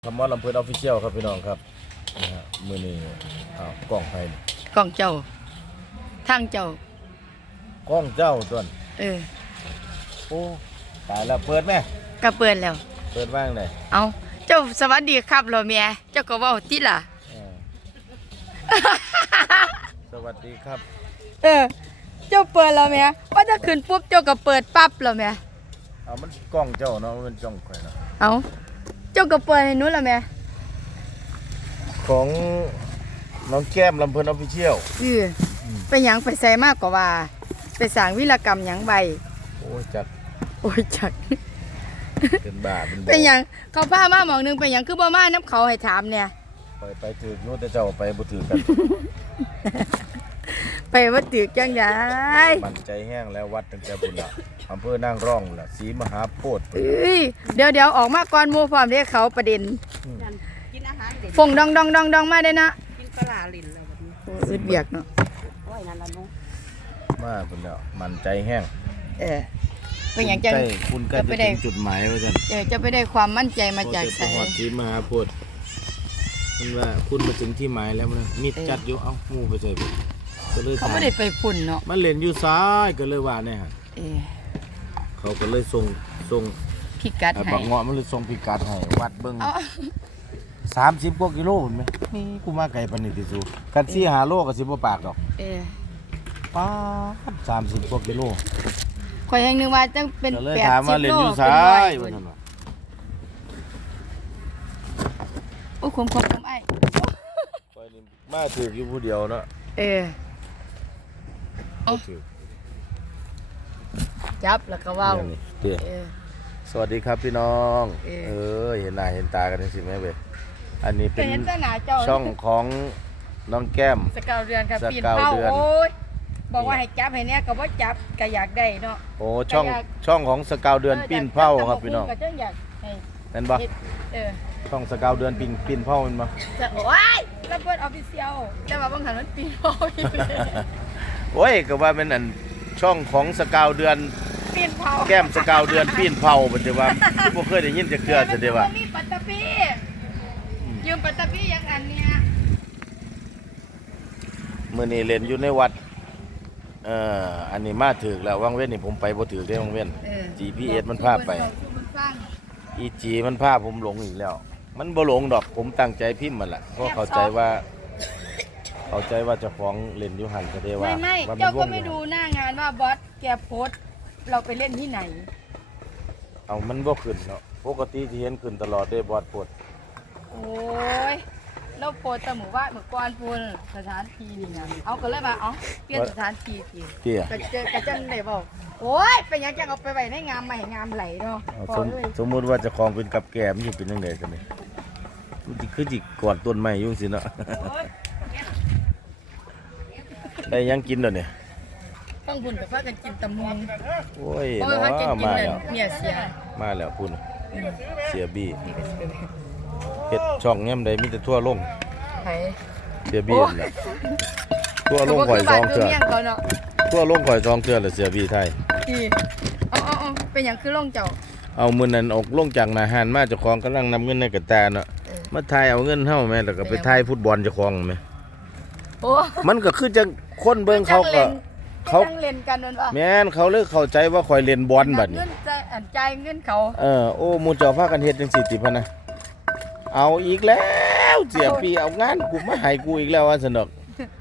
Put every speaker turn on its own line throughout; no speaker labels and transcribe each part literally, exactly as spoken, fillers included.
คำว่าลำเพลินออฟฟิเชียลครับพี่น้องครับนะฮะมือนี้อ้าวกล้องไทย
กล้องเจ้าทางเจ้าก
ล้องเจ้าต้น
เออ
โอ้ตายแล้วเปิดไหม
ก็เปิดแล้ว
เปิดว่างเลย
เอาเจ้าสวัสดีครับเหรอเมียเจ้าก็เว้าติล่ะ
สวัสดีครับ
เออ เจ้าเปิดแล้วเมียว่าจะขึ้นปุ๊บเจ้าก็เปิดปั๊บแล้วเมีย
เอามันกล้องเจ้าเนาะมันจ้องใครเนาะ
เอาเจ้าก็เปิดให้หนู้นแล้วเมีย
ของน้องแก้มลำเพลินออฟฟิเชียล
เออไปหยังไปใส่มากกว่าว่าไปสร้างวิรกรรมหยังใบ
โอ้จัด
โอ้ยจัก
เป็นบ้าเป็นบ
เป็นหยังเขาพามาหมองหนึงเป็นหยังคือบ่มาน้ำเขาให้ถามเนี่ย
ไปไปถือนู้นแต่เจ้าไปบ่ถือกัน
ไปว่าตึกจังได
มันใจแห้งแล้ววัดตั้งแต่บุญละอำเภอนั่งร่องละศรีมหาโพธิ์
เอ้ยเดี๋ยวเดี๋ยวออกมาก่อนหมู่พร้อมเรียกเขาประเด็น
กินอาหารเด็ด
ฟงดองดองดองดองมาได้นะ
กินปลาลิ้นแล้วแบบนี้
โอ้อึดเบียกเนาะ
โอ้ยนั่นละน้อง
มาบุญแล้วมันใจแห้ง
เออเป็นอย่างจัง
ใกล้คุณใกล้
จะไป
จะ
ได้
ถึงจุดหมายแล้วกัน
เออจะไปได้ความมั่นใจมาจาก
ใส่
ใส่
หอดศรีมหาโพธิ์มันว่าคุณมาถึงที่หมายแล้วมันมีดจัดอยู่เอ้าหมู่ไปใส่ไปก็เลย
เขา
ถาม
ไม่ได้ไปพุ่นเนาะ
มันเล่นอยู่ซ้ายก็เลยว่าเนี่ยฮะ
เออ
เขาก็เลยส่งส่ง
พิกัด
ไอ้
ให้
บักเงาะมันเลยส่งพิกัดให้วัดเบิ่ง
เอา
สามสิบกว่ากิโลเห็นไหมนี่กูมาไกลปานนี้ติสูกันสี่หาโลก็สิบ่ปากดอก
เออ
ป๊าดสามสิบกว่ากิโล
ข่อยแห่งนึงว่าจังเป็น
ก็เลย
แปด
ถาม
สิ
ว่า
บ
เล่น
โล
อยู่
เป็น
ซ้า
ร้อย
ย
พุ่
ว่าน ซั่นว่า
โอ้ยคมคมคมไอ้
ไปนี่มาถืออยู่ผู้เดียวเนาะ
เออ
บ่ถือ
จับแล้วก็เว้า
นี่เด้อ
เออ
สวัสดีครับพี่น้อง
เออ
เออเห็นหน้าเห็นตากันจังซี่แม่เว้ยอันนี้
เค
เป็
ย
น
เห็นแต่หน้าเจ้า
ช่องของน้องแก้ม
สกาวเดือนครับ
ส
ปีน
กาว
เผา
เดือน
โอ้ยบอกว่าให้จับให้เนี่ยก็บ่จับก็อยากได้เนาะ
โอ้ช่องช่องของสกาวเดือนปิ้นเผาครับพี่น้อง
ก็จังอยากให้
เห็นบ่
เฮ็ดเออ
ช่องสกาวเดือนปิ้นปิ้นเผาแม่นบ่
จะโอ้ยแล้วเปิดออฟฟิเชียลแต่ว่าบางครั้งมันปีนเผาอยู่เลย
โอ้ยก็ว่าเป็นอันช่องของสกาวเดือน
ปีนเผา
แก้มสกาวเดือนปิ้นเผาปัจจุบันที่บ่เคยได้ยินจักเทื่อซะเด้อว่า
มีปัตตพียืมปัตตพีอย่างอันเนี้ย
มื้อนี้เล่นอยู่ในวัดเอ่ออันนี้มาถึกแล้ววังเว้นนี่ผมไปบ่ถึกเด้วังเว้น
เออ
จี พี เอส มันพาไป อีจีมันพาผมหลงอีกแล้ว มันบ่หลงดอกผมตั้งใจพิมพ์มันล่ะเพราะเข้าใจว่า เข้าใจว่าเจ้าของเล่นอยู่หั่นก็ได้ว่า
ไม่ไม่
ว่า
เจ้าก็
วง
ไม่
อยู่
ดูหน้างานว่าบอสแกโพสต์เราไปเล่นที่ไหน
เอามันบ่ขึ้นเนาะปกติที่เห็นขึ้นตลอดเด้บอดโพด
โอ้ยเราโพสต์แต่หมู่บ้านหมู่กวนพูนสถานที่นี่นะเอาก็เลยมาเอาเปลี่ยนสถานที่ที
เตี้ย
ก็เจอกระจังได้บอกโอ้ยเป็นหยังจังเอาไปไว้ในงามมาให้งามไหลเนาะ
เอา
พอ
สม
เลย
สมมุติว่าเจ้าของเป็นกับแกมันสิเป็นจังได๋ซั่นนี่มันสิคือสิกอดต้นไม้อยู่จังซี่เนาะ ได้หยังกินเด้อเนี่ย
ต้องบุญกับพากันกินตะมุง
โอ้ย
เพราะว่า
เนาะ
พากันกิน
มา
เนี่ย
แล้ว
เนี่ยเสีย
มาแล้วพุ่นเสียบี้เฮ็ดช่องแง้มใดมีแต่ทั่วลง
ไผ
เสียบี้นั่นแหละทั่วลงข่อยซองเทื่อ
เมียงเขาเนาะ
ทั่วลงข่อยซองเทื่อแล้วเสียบี้ไทย
อีเอาเอาเอาเป็นหยังคือลงเจ้า
เอามื้อนั้นออกลงจากหน้าห้านมาเจ้าของกำลังนำเงินในกระตาเนาะ
เออ
มาทายเอาเงินเฮาแม่แล้วก็ไปทายฟุตบอลเจ้าของแม่
โอ้
มันก็คือจังคนเบิ่งเขาก็ เขา
เขาเล่นกันนั่นว่า
แม่นเขาเลยเข้าใจว่าข่อยเล่นบอลบัดนี้
เงินใจายอันใจายเงินเขา
เออโอ้หมูเจ้าพากันเฮ็ดจังซี่ติพะนะเอาอีกแล้วเสียปีเอางานกูมาให้กูอีกแล้วว่าสนุก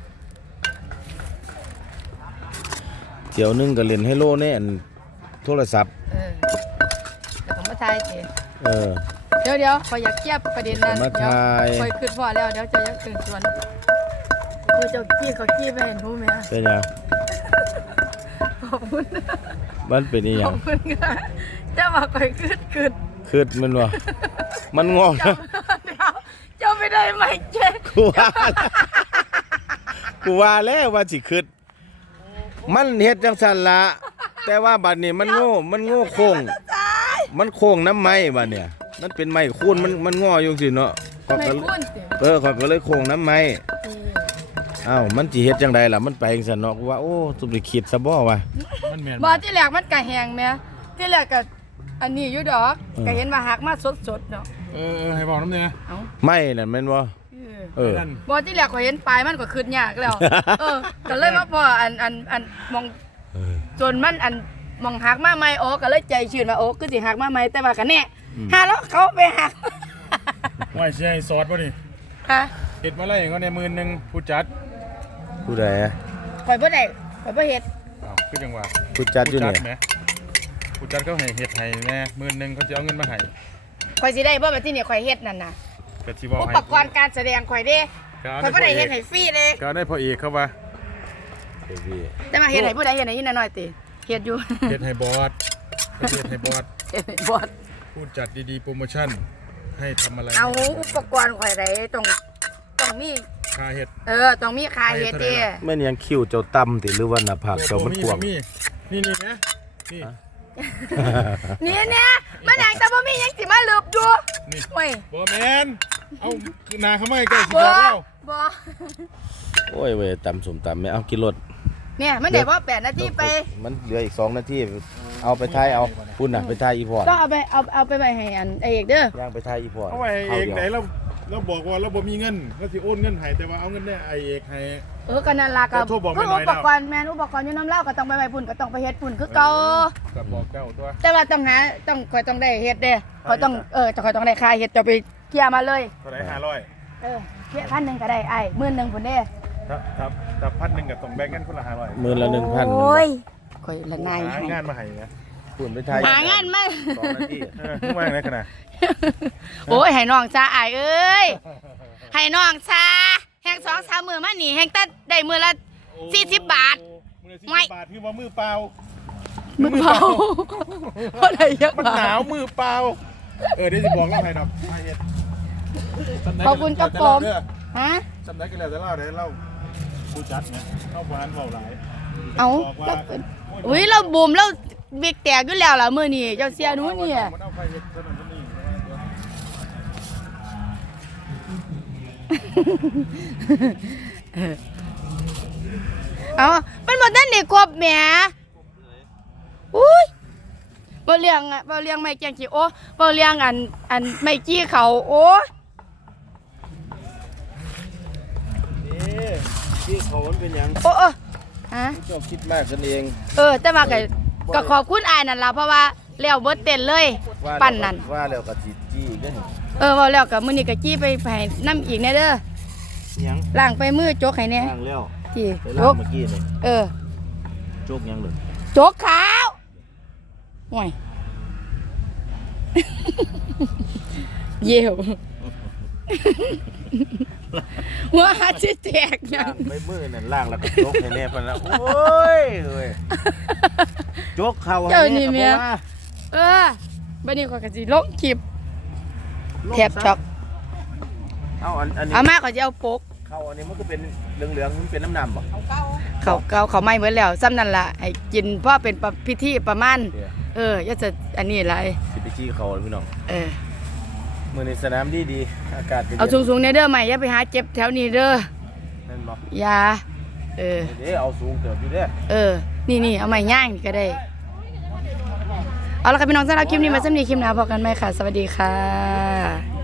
เที่ยวหนึงก็เล่นไฮโลในอันโทรศัพท์
เออแต่ผมมาทายเจ
เออ
เดี๋ยวเดี๋ยวขอยอยากเทียบประเด็นนั้น
มา
เดี๋ยว
ทาย
คอยขึ้นพอแล้วเดี๋ยวจะยักตื่นชวนคือเจ้ากี้เขากี้ไปเห็นผู้ไหม
เป็นหยัง
ขอบคุณ
มันเป็นอีห
ข
ยั
อง บคุณค่ะเจ้ามาคอยขึ้นขึ้น
คืดมันวะมันงอก
เจ้าเดี๋ยวเจ้าไม่ได้ไหมเจ๊
กูว่ากูว่าแล้วว่าสิคืดมันเฮ็ดจังซั่นละแต่ว่าบัดนี้มันโง่มันโง่โค้งมันโค้งน้ำไม้บัดเนี่ยมันเป็นไม้คูนมันมันงออยู่สิเนาะข้อย
ไม่
ก็
คุ้นสิ
เออข้อยก็เลยโค้งน้ำไม้อ้าวมันสิเฮ็ดจังไดล่ะมันไปจังซั่นเนาะกูว่าโอ้สุบสิคิดซะบ่วะมันแม่น
บอที่แรกมันกะแหงแม่ที่แรกกะอันนี้อยู่ดอก
อืม
กะเห็นว่าหักมาสดๆเนาะ
เออให้บอกน้ำเนี่ย
เอ้า
ไม่นั่นแม่นบ่เออ
นั่น
บ่ที่แรกข่อยเห็นปลายมันก็ขึ้นยากแล้ว เออก็เลยมาพออันอันอันมอง
เออ
จนมันอันมองหักมาใหม่โอ้ก็เลยใจชื้นว่าโอ้คือสิหักมาใหม่แต่ว่าก็แน่หาแล้วเขาไปหัก
ว่าใช่ซอสป่ะนี่
ค่ะ
เห็ดมาไล่เขาในหมื่นหนึ่งผู้จัด
ผู้ใดอะ
ข่อยบ่ได้ข่อยบ่เฮ็ด
อ้าวคือจังหวะ
ผู้จัดอยู่เนี่ย
ไหมผู้จัดเขาให้เห็ดให้แน่หมื่นหนึ่งเขาจะเอาเงินมาให้
ข่อยสิได้บ่แบบที่นี่ข่อยเฮ็ดนั่นน่ะ
กะทิบอก
อุ
ให้
ปกรณ์การแสดงข่อยเด้ข่อยบ่ได้เฮ็ดให้ฟรีเด้
ก็ได้พอเอกเขาว่า
เดี๋ยวพี่
แต่มาเฮ็ดให้ผู้ใดเฮ็ดให้อีน้อยๆติเฮ็ดอยู่
เห็ดให้บอสเห็ดให้บอส
เฮ็ดให้บ่
ผู้จัดดีๆโปรโมชั่นให้ทำอะไร
เอาอุปกรณ์ข่อยได้ต้องต้องมี
ค่าเห็ด
เออต้องมีค่าเฮ็ดเด้
แม่นยังคิ้วเจ้าต่ำติหรือว่าหน้าผากเจ้ามันกว้าง
นี่นี่นี่นะนี่
นี่เนี่ยมันหยังแต่บ่มีหยังสิมาลืบอยู่
นี่
โอ้ย
บอแมนเอานาเขาไม่ใกล้สิบ
บ่
อกแล้ว
บ่
โอ้ยเว้ยตำสมตำไม่เอากินรถ
เนี่ยมันได้บ่แปดนาทีไป
มันเหลืออีกสองนาทีเอาไปทายเอาพุ่นน่ะไปทายอีพอร์ต
ต้องเอาไปเอาเอาไปไว้ให้อันไอ้เอกเด้อย่าง
ไปทายอีพอร์ต
เอาไว้ให้เอก
ดียว
ไหนเราเราบอกว่าเราบ่มีเงินเราสิโอนเงินให้แต่ว่าเอาเงินเนี่ยไอเอกให้
เออก็นั่นล่ะก็
แต่โทรบอก
คือ
ไม่น้
อุ
อย
ป
แล้ว
กรณ์แม่นอุปกรณ์อยู่น้ำเหล้าก็ต้องไปไว้พุ่นก็ต้องไปเฮ็ดพุ่นคือเก่า
กับบอกเจ้าตัว
แต่ว่าต้องหาต้องข่อยต้องได้เฮ็ดเด้ข่อยต้องเออข่อยต้องได้ค่าเฮ็ดจะไปเคลียร์มาเลย
เท่าไหร่ห้าร้อย
เออเคลียร์พันหนึงก็ได้อ้ายหมื่นหนึงพุ่นเด้
ถ้าถ้าถ้าพันหนึ่งกับต้องแบ่งกันคนละห้าร้อย
หมื่นละหนึ่งพัน
โอ้ยข่อยละนาย
หา
ให้
งานมาให้นะ
พุ่นไปทาย
หางานมา
สองนาที
เออมึงว่าไงขนาด
โอ้ยให้น้องซาอ้ายเอ้ยให้น้องซาแฮงสองสามมื้อมานี่แฮงตัดได้มื้อละสี่สิบบาท
มือละ
ไม่
สี่สิบบาทคือว่ามือเปล่า
มือเปล่าบ่ได้เยอะ
มันหนาวมือเปล่าเออเดี๋ยวจะบอกเล่าให้ดอกให้เฮ็ด
ขอบคุณครับผม ฮะ
จำได้กันแล้วแต่เล่าเดี๋ยวเล่าผู้จัดเนี่ยเล่าบ้านเบาหลาย
เอา
บอกว่า
อุ้ยเราบูมเราบิ๊กแตกอยู่แล้วล่ะมื้อนี้เจ้าเสียหนูเนี่ย
มันเอาไปเฮ็ดถนนคนนี้
เอามันบ่ทันได้ครบแหมอุ้ยบ่เลี้ยงอะบ่เลี้ยงไม่แกงขี้โอ้บ่เลี้ยงอันอันไม่กี้เขาโอ้
นี่ที่เขามันเป็นหยัง
โอ้เออฮะ
เจ้าคิดมากกันเอง
เออ แต่ว่าก็ก็ขอบคุณอ้ายนั่นล่ะเพราะว่าแล้วเบิดเต้นเลย
ว่า
ปั่นนั่น
ว่าแล้วก็จิจี้อีกัน
เออเว้าแล้วก็มื้อนี้ก็จี้ไปให้น้ำอีกแน่เด้อ
หยัง
ล้างไปมือจกให้แน่
ล้างแล้ว
ที่
ไป
จ
ล้าง
ก
เมื่อกี้นี่
เออ
โจกหยังเลย
จกขาวห่วย เยี่ยวหัวหัดสิแตกยั
ล้าง งไปมือนั่นล้างแล้วก็โจกให้แน่พันละโอ้ยเอ้ยโจกเข่าให้
เจ้า
แน่
นี่
ก็
เมี
บ่
ย
ว่า
เออบัดนี้ข้อยก็สิลงคลิปแทบช็อก
เอาอันอันนี้
เอามาข้อยสิเอาปก
เข้าอันนี้มันก็เป็นเหลืองๆมันเป็นน้ำน้ำบ่
เอาเก้า
เขาเขาเขาไม่เบิดแล้วซ้ำนั่นล่ะให้กินเพราะเป็นประพิธีประมาณ
เดี๋ยว
เอออย่าจะอันนี้หลาย
สิไปจี้เขาเลยพี่น้อง
เออ
มื้อนี้สนามดีดีๆอากาศเป็น
เอาสูงๆในเด้อใหม่อย่าไปหาเจ็บแถวนี้เด้อ
นั่นบ่
อย่าเออ
เด้เอาสูงเติบอยู่เด้อ
เออ นี่นี่เอาใหม่ย่างนี่ก็ได้ เอาละค่ะพี่น้องสำหรับคลิปนี้มาสำหรับคลิปหน้าพบกันไหมค่ะ สวัสดีค่ะ